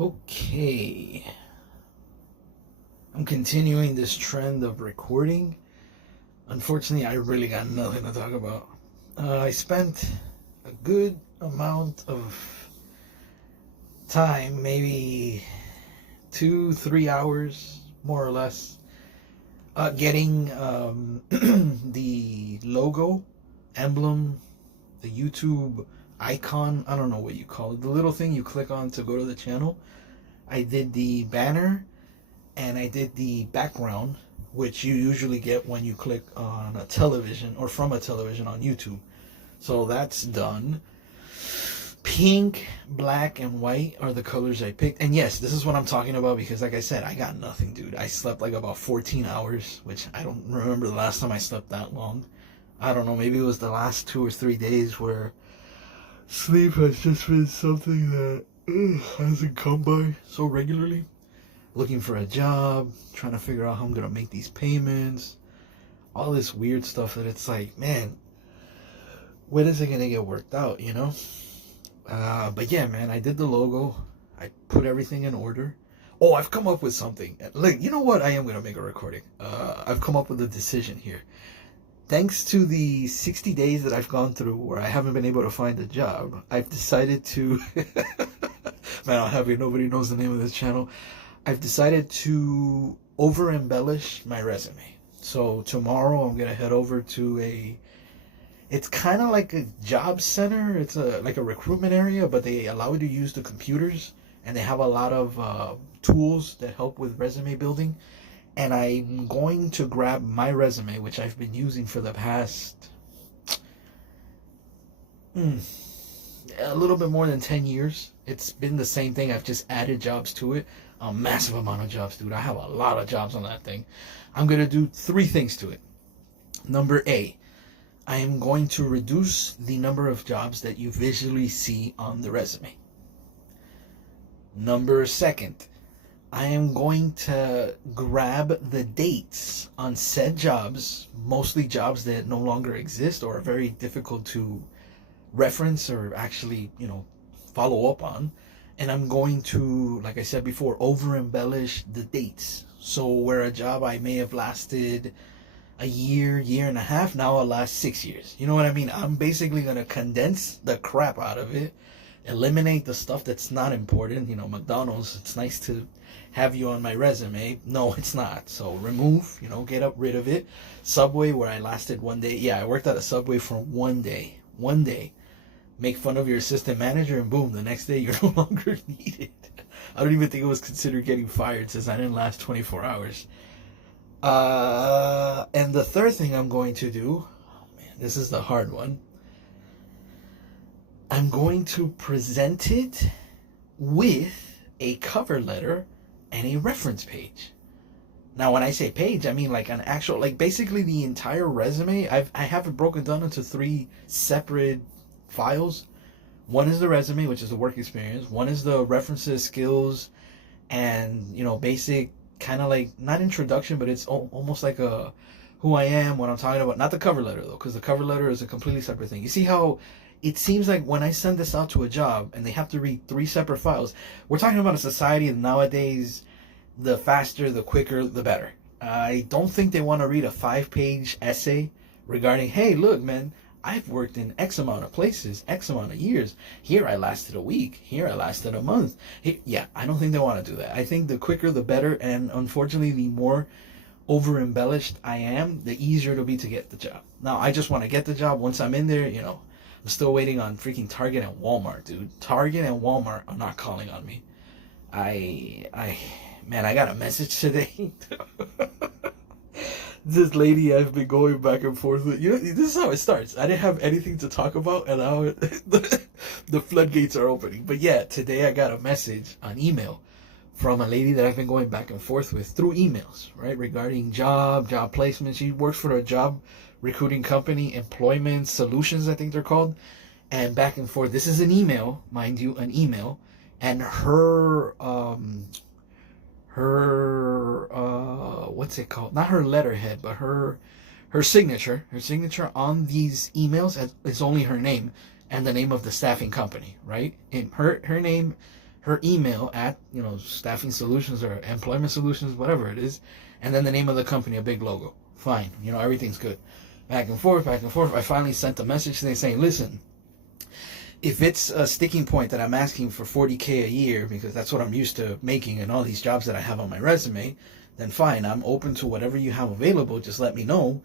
Okay, I'm continuing this trend of recording. Unfortunately, I really got nothing to talk about. I spent a good amount of time, maybe 2, 3 hours, more or less, getting the logo, emblem, the YouTube icon. I don't know what you call it. The little thing you click on to go to the channel. I did the banner and I did the background, which you usually get when you click on a television or from a television on YouTube. So that's done. Pink, black, and white are the colors I picked. And yes, this is what I'm talking about because, like I said, I got nothing, dude. I slept like about 14 hours, which I don't remember the last time I slept that long. I don't know, maybe it was the last 2 or 3 days where sleep has just been something that hasn't come by so regularly. Looking for a job, trying to figure out how I'm gonna make these payments, all this weird stuff that it's like, man, when is it gonna get worked out, you know? But yeah, man, I did the logo. I put everything in order. Oh, I've come up with something. Like, you know what? I am gonna make a recording. I've come up with a decision here. Thanks to the 60 days that I've gone through where I haven't been able to find a job, I've decided to. Man, I'm happy nobody knows the name of this channel. I've decided to over embellish my resume. So tomorrow I'm gonna head over to it's kind of like a job center. It's like a recruitment area, but they allow you to use the computers, and they have a lot of tools that help with resume building. And I'm going to grab my resume, which I've been using for the past a little bit more than 10 years. It's been the same thing. I've just added jobs to it. A massive amount of jobs, dude. I have a lot of jobs on that thing. I'm going to do 3 things to it. Number A, I am going to reduce the number of jobs that you visually see on the resume. Number second, I am going to grab the dates on said jobs, mostly jobs that no longer exist or are very difficult to reference or actually, follow up on. And I'm going to, like I said before, over embellish the dates. So where a job I may have lasted a year, year and a half, now I'll last 6 years. You know what I mean? I'm basically going to condense the crap out of it, eliminate the stuff that's not important. McDonald's, it's nice to have you on my resume. No, it's not. So remove, get rid of it. Subway, where I lasted 1 day. Yeah, I worked at a Subway for 1 day. 1 day. Make fun of your assistant manager, and boom, the next day you're no longer needed. I don't even think it was considered getting fired since I didn't last 24 hours. And the third thing I'm going to do, oh man, this is the hard one. I'm going to present it with a cover letter and a reference page. Now, when I say page, I mean like an actual, like basically the entire resume. I have it broken down into 3 separate files. One is the resume, which is the work experience. One is the references, skills, and basic kind of like not introduction, but it's almost like a who I am, what I'm talking about. Not the cover letter though, because the cover letter is a completely separate thing. You see how it seems like when I send this out to a job and they have to read 3 separate files. We're talking about a society that nowadays, the faster, the quicker, the better. I don't think they want to read a 5-page essay regarding, hey, look, man, I've worked in X amount of places, X amount of years. Here I lasted a week. Here I lasted a month. Yeah, I don't think they want to do that. I think the quicker the better, and unfortunately the more over embellished I am, the easier it'll be to get the job. Now, I just want to get the job. Once I'm in there, I'm still waiting on freaking Target and Walmart, dude. Target and Walmart are not calling on me. Man, I got a message today. This lady I've been going back and forth with. This is how it starts. I didn't have anything to talk about, and now the floodgates are opening. But yeah, today I got a message on email from a lady that I've been going back and forth with through emails, right? Regarding job placement. She works for a job recruiting company, Employment Solutions, I think they're called. And back and forth. This is an email, mind you, an email. And her what's it called? Not her letterhead, but her signature. Her signature on these emails is only her name and the name of the staffing company, right? And her name, her email at, Staffing Solutions or Employment Solutions, whatever it is, and then the name of the company, a big logo. Fine, everything's good. Back and forth, back and forth. I finally sent a message to them saying, listen, if it's a sticking point that I'm asking for $40K a year, because that's what I'm used to making in all these jobs that I have on my resume, then fine, I'm open to whatever you have available. Just let me know.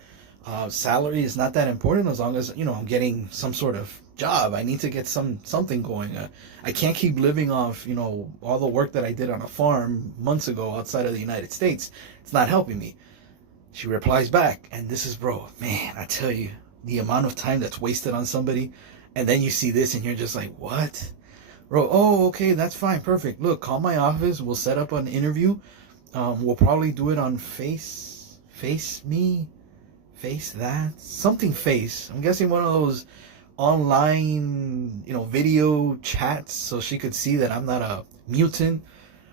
Salary is not that important as long as, I'm getting some sort of job. I need to get something going. I can't keep living off, all the work that I did on a farm months ago outside of the United States. It's not helping me. She replies back, and this is, bro, man, I tell you, the amount of time that's wasted on somebody, and then you see this and you're just like, what? Bro, oh, okay, that's fine, perfect. Look, call my office, we'll set up an interview. We'll probably do it on Face that, something Face. I'm guessing one of those online, video chats, so she could see that I'm not a mutant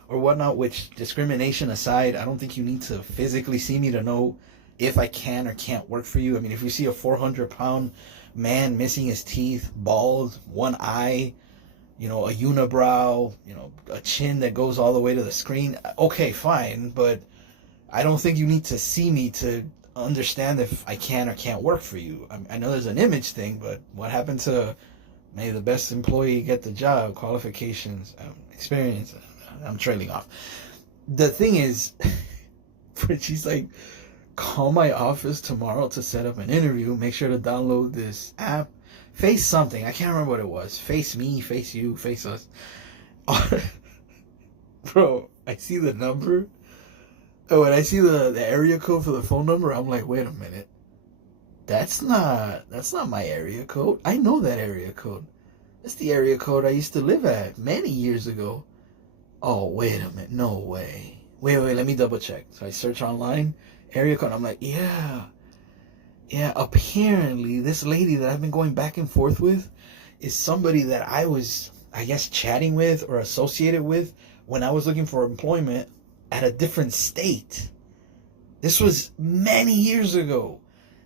or whatnot, which, discrimination aside, I don't think you need to physically see me to know if I can or can't work for you. I mean, if you see a 400-pound man missing his teeth, bald, one eye, a unibrow, a chin that goes all the way to the screen, okay, fine, but I don't think you need to see me to understand if I can or can't work for you. I know there's an image thing, but what happened to, may the best employee get the job, qualifications, experience? I'm trailing off. The thing is, she's like, call my office tomorrow to set up an interview. Make sure to download this app. Face something. I can't remember what it was. Face me, face you, face us. Bro, I see the number. Oh, and I see the area code for the phone number. I'm like, wait a minute. That's not my area code. I know that area code. That's the area code I used to live at many years ago. Oh, wait a minute. No way. Wait, let me double check. So I search online, area code. I'm like, yeah, apparently this lady that I've been going back and forth with is somebody that I was, I guess, chatting with or associated with when I was looking for employment at a different state. This was many years ago.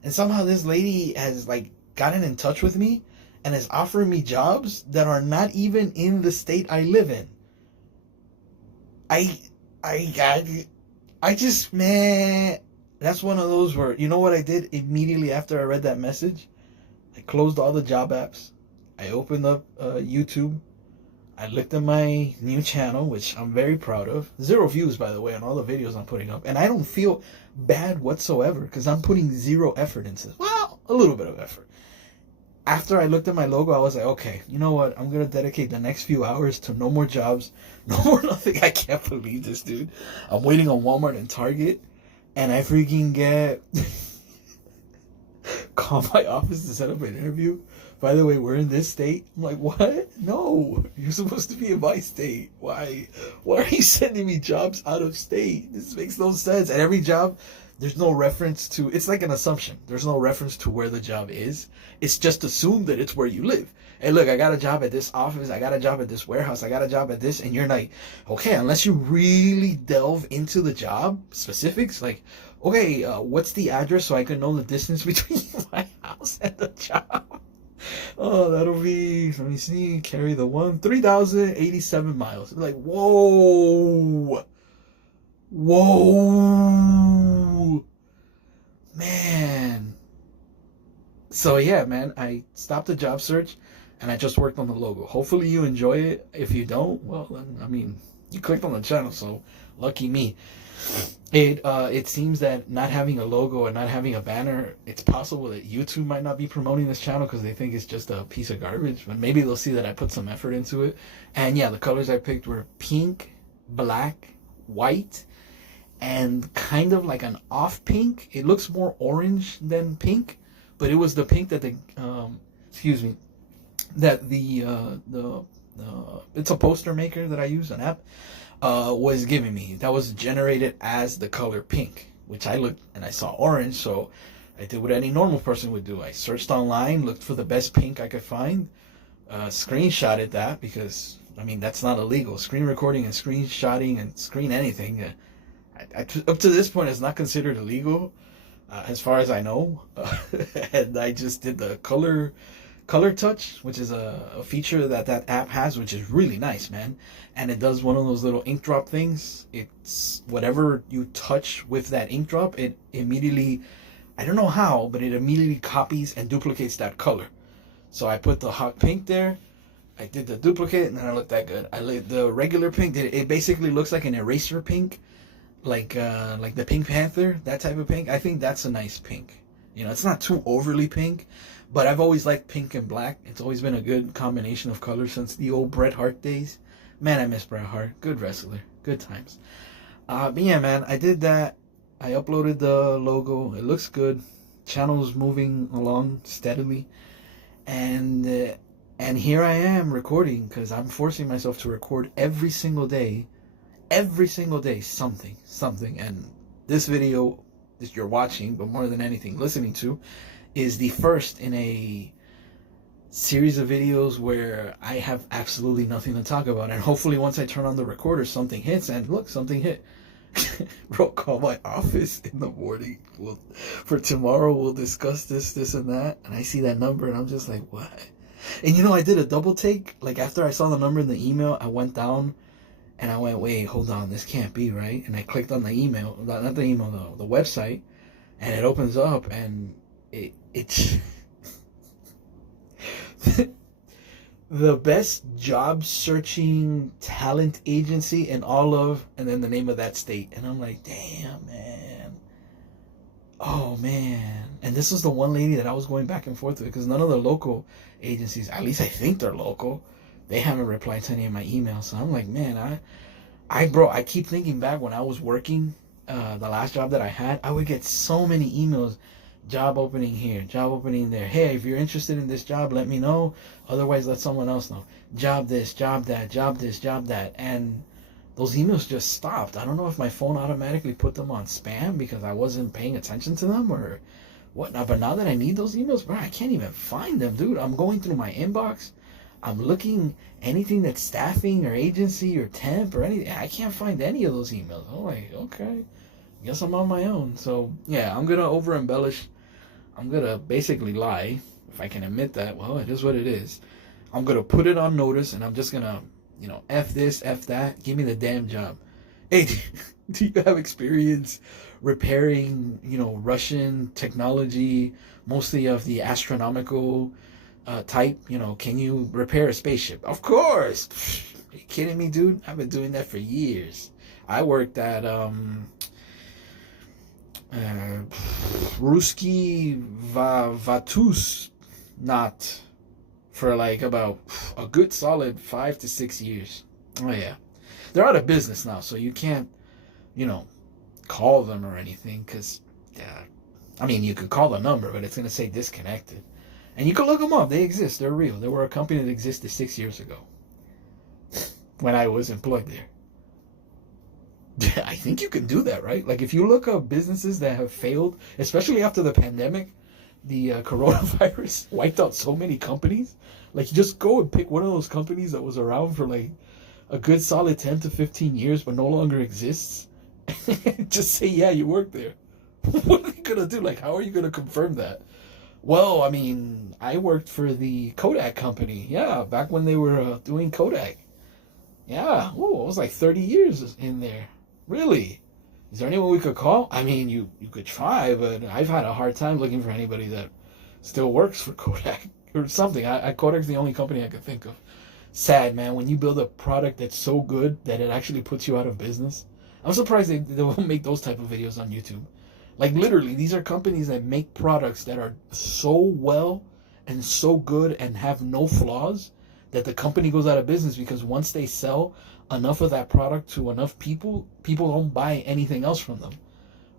And somehow this lady has, gotten in touch with me and is offering me jobs that are not even in the state I live in. I just, man, that's one of those where, you know what I did immediately after I read that message? I closed all the job apps. I opened up YouTube. I looked at my new channel, which I'm very proud of. 0 views, by the way, on all the videos I'm putting up. And I don't feel bad whatsoever because I'm putting 0 effort into this. Well, a little bit of effort. After I looked at my logo, I was like, okay, you know what? I'm going to dedicate the next few hours to no more jobs, no more nothing. I can't believe this, dude. I'm waiting on Walmart and Target, and I freaking get call my office to set up an interview. By the way, we're in this state. I'm like, what? No, you're supposed to be in my state. Why are you sending me jobs out of state? This makes no sense. And every job, there's no reference to, it's like an assumption. There's no reference to where the job is. It's just assumed that it's where you live. Hey, look, I got a job at this office. I got a job at this warehouse. I got a job at this. And you're like, okay, unless you really delve into the job specifics, like, okay, what's the address so I can know the distance between my house and the job? Oh, that'll be, let me see, carry the 3,087 miles. Like, whoa, man. So yeah, man, I stopped the job search and I just worked on the logo. Hopefully you enjoy it. If you don't, well, then, I mean, you clicked on the channel, so lucky me. It seems that not having a logo and not having a banner, it's possible that YouTube might not be promoting this channel because they think it's just a piece of garbage, but maybe they'll see that I put some effort into it. And yeah, the colors I picked were pink, black, white, and kind of like an off pink. It looks more orange than pink, but it was the pink that it's a poster maker that I use, an app, was giving me. That was generated as the color pink, which I looked and I saw orange, so I did what any normal person would do. I searched online, looked for the best pink I could find, screenshotted that because, I mean, that's not illegal. Screen recording and screenshotting and screen anything, up to this point, it's not considered illegal, as far as I know. And I just did the color Color Touch, which is a feature that app has, which is really nice, man. And it does one of those little ink drop things. It's whatever you touch with that ink drop, it immediately, I don't know how, but it immediately copies and duplicates that color. So I put the hot pink there. I did the duplicate, and then I looked that good. I lit the regular pink. It basically looks like an eraser pink, like the Pink Panther, that type of pink. I think that's a nice pink. You know, it's not too overly pink, but I've always liked pink and black. It's always been a good combination of colors since the old Bret Hart days. Man, I miss Bret Hart. Good wrestler. Good times. But yeah, man, I did that. I uploaded the logo. It looks good. Channel's moving along steadily. And here I am recording, because I'm forcing myself to record every single day, something. And this video that you're watching, but more than anything listening to, is the first in a series of videos where I have absolutely nothing to talk about. And hopefully once I turn on the recorder, something hits, and look, something hit. Bro, call my office in the morning. For tomorrow, we'll discuss this, and that. And I see that number, and I'm just like, what? And you know, I did a double take. Like, after I saw the number in the email, I went down, and I went, wait, hold on, this can't be, right? And I clicked on the email, not the email, though, the website, and it opens up, and it's the best job searching talent agency in all of, and then the name of that state. And I'm like, damn, man. Oh, man. And this was the one lady that I was going back and forth with, because none of the local agencies, at least I think they're local, they haven't replied to any of my emails. So I'm like, man, I keep thinking back when I was working, the last job that I had, I would get so many emails. Job opening here, job opening there. Hey, if you're interested in this job, let me know. Otherwise, let someone else know. Job this, job that, job this, job that. And those emails just stopped. I don't know if my phone automatically put them on spam because I wasn't paying attention to them or whatnot. But now that I need those emails, bro, I can't even find them, dude. I'm going through my inbox. I'm looking anything that's staffing or agency or temp or anything. I can't find any of those emails. I'm like, okay, guess I'm on my own. So, yeah, I'm going to over-embellish. I'm going to basically lie. If I can admit that, well, it is what it is. I'm going to put it on notice, and I'm just going to, F this, F that. Give me the damn job. Hey, do you have experience repairing, Russian technology, mostly of the astronomical type? Can you repair a spaceship? Of course. Are you kidding me, dude? I've been doing that for years. I worked at Ruski Vatus, not for like about a good solid 5 to 6 years. Oh yeah, they're out of business now, so you can't, call them or anything, because you could call the number, but it's gonna say disconnected. And you can look them up; they exist. They're real. They were a company that existed 6 years ago when I was employed there. I think you can do that, right? Like, if you look up businesses that have failed, especially after the pandemic, the coronavirus wiped out so many companies. Like, you just go and pick one of those companies that was around for like a good solid 10 to 15 years but no longer exists. Just say, yeah, you work there. What are they going to do? Like, how are you going to confirm that? Well, I worked for the Kodak company. Yeah, back when they were doing Kodak. Yeah, it was like 30 years in there. Really? Is there anyone we could call? You could try, but I've had a hard time looking for anybody that still works for Kodak or something. Kodak's the only company I could think of. Sad, man, when you build a product that's so good that it actually puts you out of business. I'm surprised they won't make those type of videos on YouTube. Like, literally, these are companies that make products that are so well and so good and have no flaws that the company goes out of business, because once they sell enough of that product to enough people don't buy anything else from them.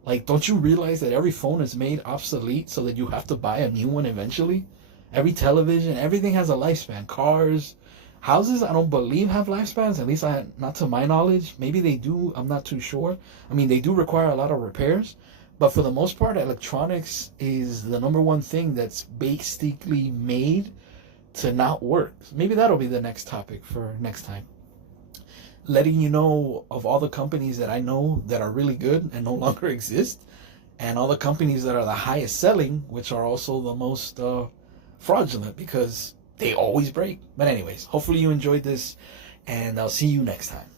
Like, don't you realize that every phone is made obsolete so that you have to buy a new one eventually? Every television, everything has a lifespan. Cars, houses, I don't believe have lifespans, at least not to my knowledge. Maybe they do, I'm not too sure. They do require a lot of repairs, but for the most part, electronics is the number one thing that's basically made to not work. Maybe that'll be the next topic for next time. Letting you know of all the companies that I know that are really good and no longer exist, and all the companies that are the highest selling, which are also the most fraudulent because they always break. But anyways, hopefully you enjoyed this, and I'll see you next time.